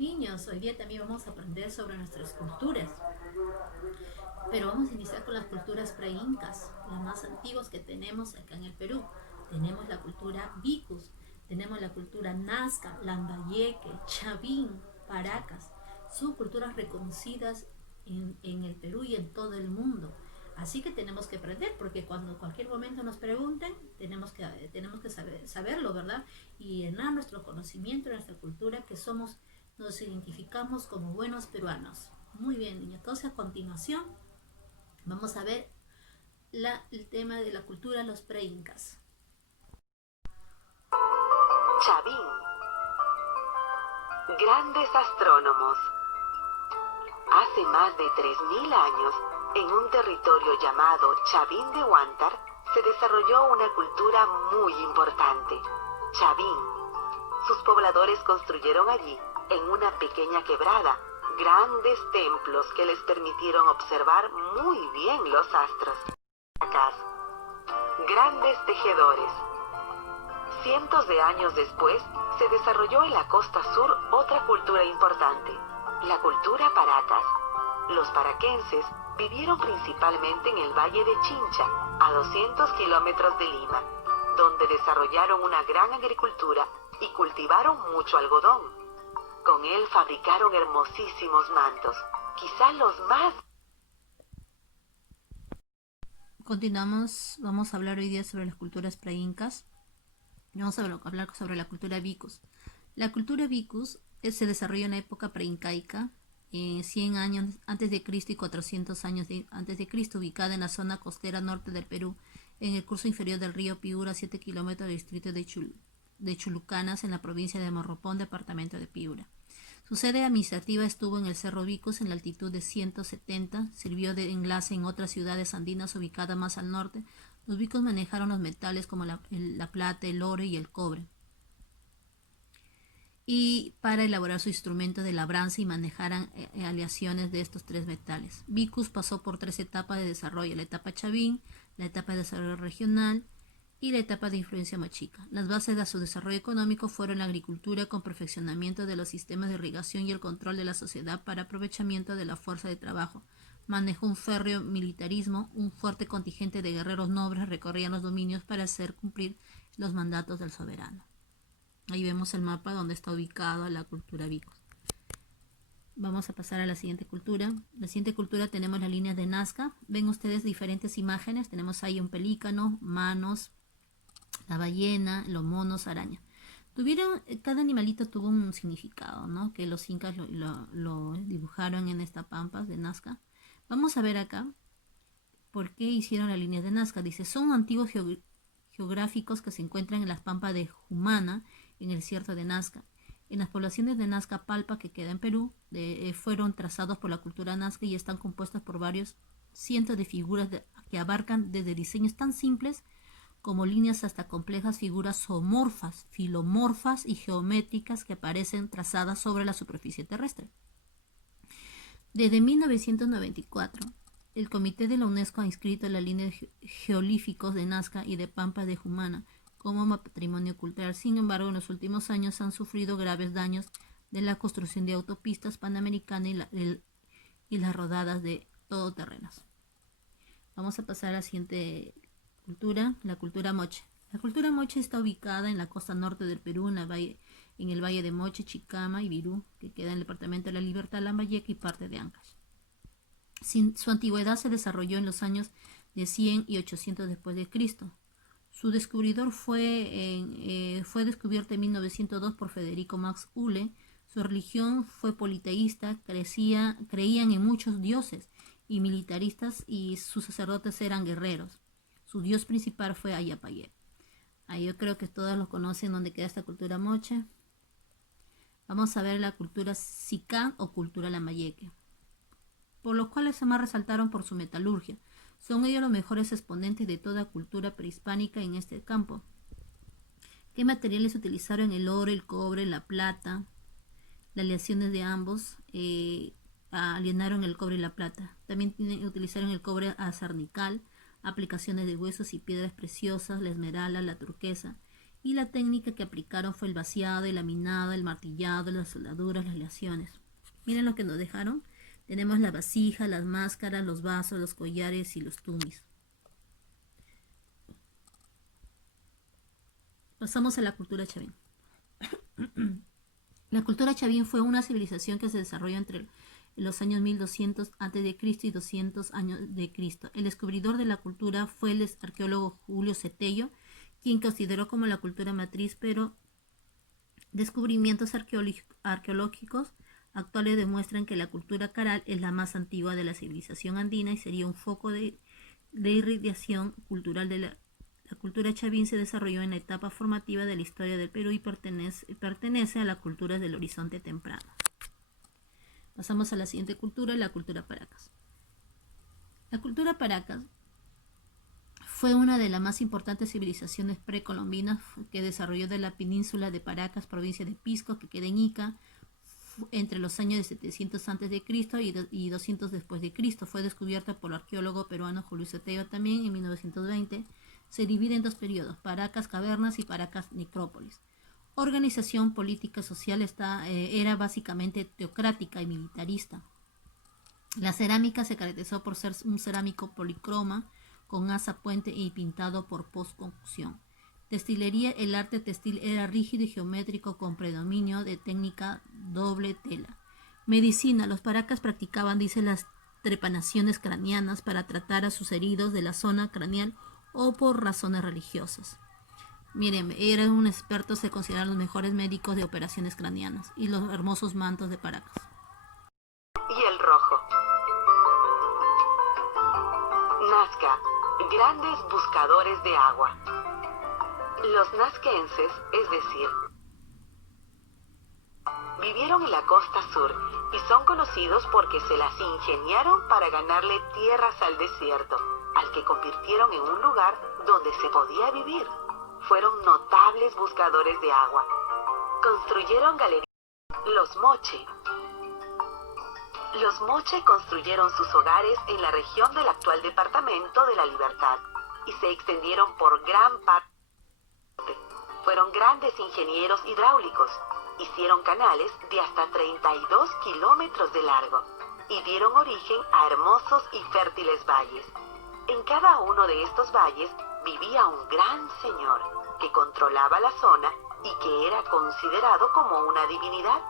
Niños, hoy día también vamos a aprender sobre nuestras culturas, pero vamos a iniciar con las culturas pre-incas, las más antiguas que tenemos acá en el Perú. Tenemos la cultura Vicus, tenemos la cultura Nazca, Lambayeque, Chavín, Paracas. Son culturas reconocidas en el Perú y en todo el mundo. Así que tenemos que aprender, porque cuando en cualquier momento nos pregunten, tenemos que saberlo, ¿verdad? Y llenar nuestro conocimiento, nuestra cultura, que nos identificamos como buenos peruanos. Muy bien, niños. Entonces, a continuación, vamos a ver el tema de la cultura de los pre-incas. Chavín, grandes astrónomos. Hace más de 3000 años, en un territorio llamado Chavín de Huántar, se desarrolló una cultura muy importante. Chavín. Sus pobladores construyeron allí, en una pequeña quebrada, grandes templos que les permitieron observar muy bien los astros. Grandes tejedores. Cientos de años después, se desarrolló en la costa sur otra cultura importante, la cultura paracas. Los paraquenses vivieron principalmente en el valle de Chincha, a 200 kilómetros de Lima, donde desarrollaron una gran agricultura y cultivaron mucho algodón. Con él fabricaron hermosísimos mantos, quizá los más. Continuamos, vamos a hablar hoy día sobre las culturas pre-incas. Vamos a hablar sobre la cultura Vicus. La cultura Vicus se desarrolló en la época preincaica, 100 años antes de Cristo y 400 años antes de Cristo, ubicada en la zona costera norte del Perú, en el curso inferior del río Piura, a 7 kilómetros del distrito de Chulucanas, en la provincia de Morropón, departamento de Piura. Su sede administrativa estuvo en el Cerro Vicus, en la altitud de 170, sirvió de enlace en otras ciudades andinas ubicadas más al norte. Los vicus manejaron los metales como la plata, el oro y el cobre, y para elaborar su instrumento de labranza y manejaran aleaciones de estos tres metales. Vicus pasó por tres etapas de desarrollo: la etapa Chavín, la etapa de desarrollo regional y la etapa de influencia mochica. Las bases de su desarrollo económico fueron la agricultura con perfeccionamiento de los sistemas de irrigación y el control de la sociedad para aprovechamiento de la fuerza de trabajo. Manejó un férreo militarismo, un fuerte contingente de guerreros nobles recorrían los dominios para hacer cumplir los mandatos del soberano. Ahí vemos el mapa donde está ubicada la cultura Vicus. Vamos a pasar a la siguiente cultura. La siguiente cultura tenemos las líneas de Nazca. Ven ustedes diferentes imágenes. Tenemos ahí un pelícano, manos, la ballena, los monos, araña. Cada animalito tuvo un significado, ¿no? Que los incas lo dibujaron en estas pampas de Nazca. Vamos a ver acá por qué hicieron las líneas de Nazca. Dice, son antiguos geográficos que se encuentran en las pampas de Jumana, en el desierto de Nazca. En las poblaciones de Nazca Palpa, que queda en Perú, fueron trazados por la cultura Nazca y están compuestas por varios cientos de figuras que abarcan desde diseños tan simples como líneas hasta complejas figuras zoomorfas, filomorfas y geométricas que aparecen trazadas sobre la superficie terrestre. Desde 1994, el Comité de la UNESCO ha inscrito la línea de geolíficos de Nazca y de Pampas de Jumana como patrimonio cultural. Sin embargo, en los últimos años han sufrido graves daños de la construcción de autopistas panamericanas y las rodadas de todoterrenos. Vamos a pasar a la siguiente cultura, la cultura moche. La cultura moche está ubicada en la costa norte del Perú, en el valle de Moche, Chicama y Virú, que queda en el departamento de La Libertad, Lambayeque y parte de Ancash. Su antigüedad se desarrolló en los años de 100 y 800 después de Cristo. Su descubridor fue descubierto en 1902 por Federico Max Uhle. Su religión fue politeísta, creían en muchos dioses y militaristas, y sus sacerdotes eran guerreros. Su dios principal fue Ayapaye. Ahí yo creo que todos lo conocen, donde queda esta cultura moche. Vamos a ver la cultura Sicán o cultura Lambayeque, por los cuales se más resaltaron por su metalurgia. Son ellos los mejores exponentes de toda cultura prehispánica en este campo. ¿Qué materiales utilizaron? El oro, el cobre, la plata. Las aleaciones de ambos alienaron el cobre y la plata. También utilizaron el cobre azarnical, aplicaciones de huesos y piedras preciosas, la esmeralda, la turquesa, Y la técnica que aplicaron fue el vaciado, el laminado, el martillado, las soldaduras, las aleaciones. Miren lo que nos dejaron. Tenemos la vasija, las máscaras, los vasos, los collares y los tumis. Pasamos a la cultura chavín. La cultura chavín fue una civilización que se desarrolló entre los años 1200 a.C. y 200 años de Cristo. El descubridor de la cultura fue el arqueólogo Julio Cetello, quien consideró como la cultura matriz, pero descubrimientos arqueológicos actuales demuestran que la cultura caral es la más antigua de la civilización andina y sería un foco de irradiación cultural de la cultura chavín. Se desarrolló en la etapa formativa de la historia del Perú y pertenece a la cultura del horizonte temprano. Pasamos a la siguiente cultura, la cultura Paracas. La cultura Paracas fue una de las más importantes civilizaciones precolombinas que desarrolló de la península de Paracas, provincia de Pisco, que queda en Ica, entre los años de 700 a.C. y 200 después de Cristo. Fue descubierta por el arqueólogo peruano Julio Cetello también en 1920. Se divide en dos periodos, Paracas Cavernas y Paracas Necrópolis. Organización política social era básicamente teocrática y militarista. La cerámica se caracterizó por ser un cerámico policroma con asa puente y pintado por postconcusión. Textilería, el arte textil era rígido y geométrico con predominio de técnica doble tela. Medicina, los Paracas practicaban, dice, las trepanaciones craneanas para tratar a sus heridos de la zona craneal o por razones religiosas. Miren, eran un experto, se consideran los mejores médicos de operaciones craneanas y los hermosos mantos de Paracas. Y el rojo. Nazca, grandes buscadores de agua. Los nazquenses, es decir, vivieron en la costa sur y son conocidos porque se las ingeniaron para ganarle tierras al desierto, al que convirtieron en un lugar donde se podía vivir. Fueron notables buscadores de agua. Construyeron galerías. Los Moche. Los Moche construyeron sus hogares en la región del actual Departamento de la Libertad y se extendieron por gran parte. Fueron grandes ingenieros hidráulicos. Hicieron canales de hasta 32 kilómetros de largo y dieron origen a hermosos y fértiles valles. En cada uno de estos valles vivía un gran señor que controlaba la zona y que era considerado como una divinidad.